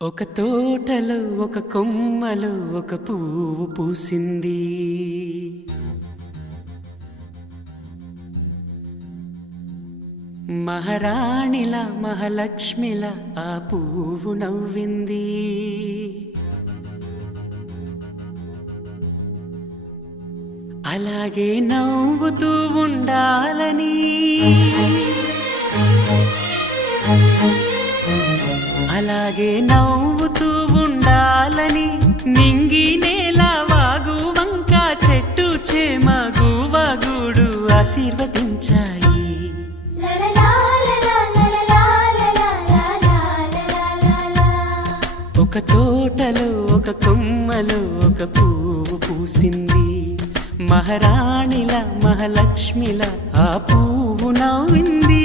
ఒక తోటలో ఒక కొమ్మలో ఒక పువ్వు పూసింది. మహారాణిల మహాలక్ష్మిల ఆ పువ్వు నవ్వింది. అలాగే నవ్వుతూ ఉండాలని, అలాగే నవ్వుతూ ఉండాలని నింగి నేల వాగు వంక చెట్టు చేమ గువగూడు ఆశీర్వదించాయి. ఒక తోటలో ఒక కొమ్మలో ఒక పువ్వు పూసింది. మహారాణిల మహాలక్ష్మిల ఆ పువ్వు నవ్వింది.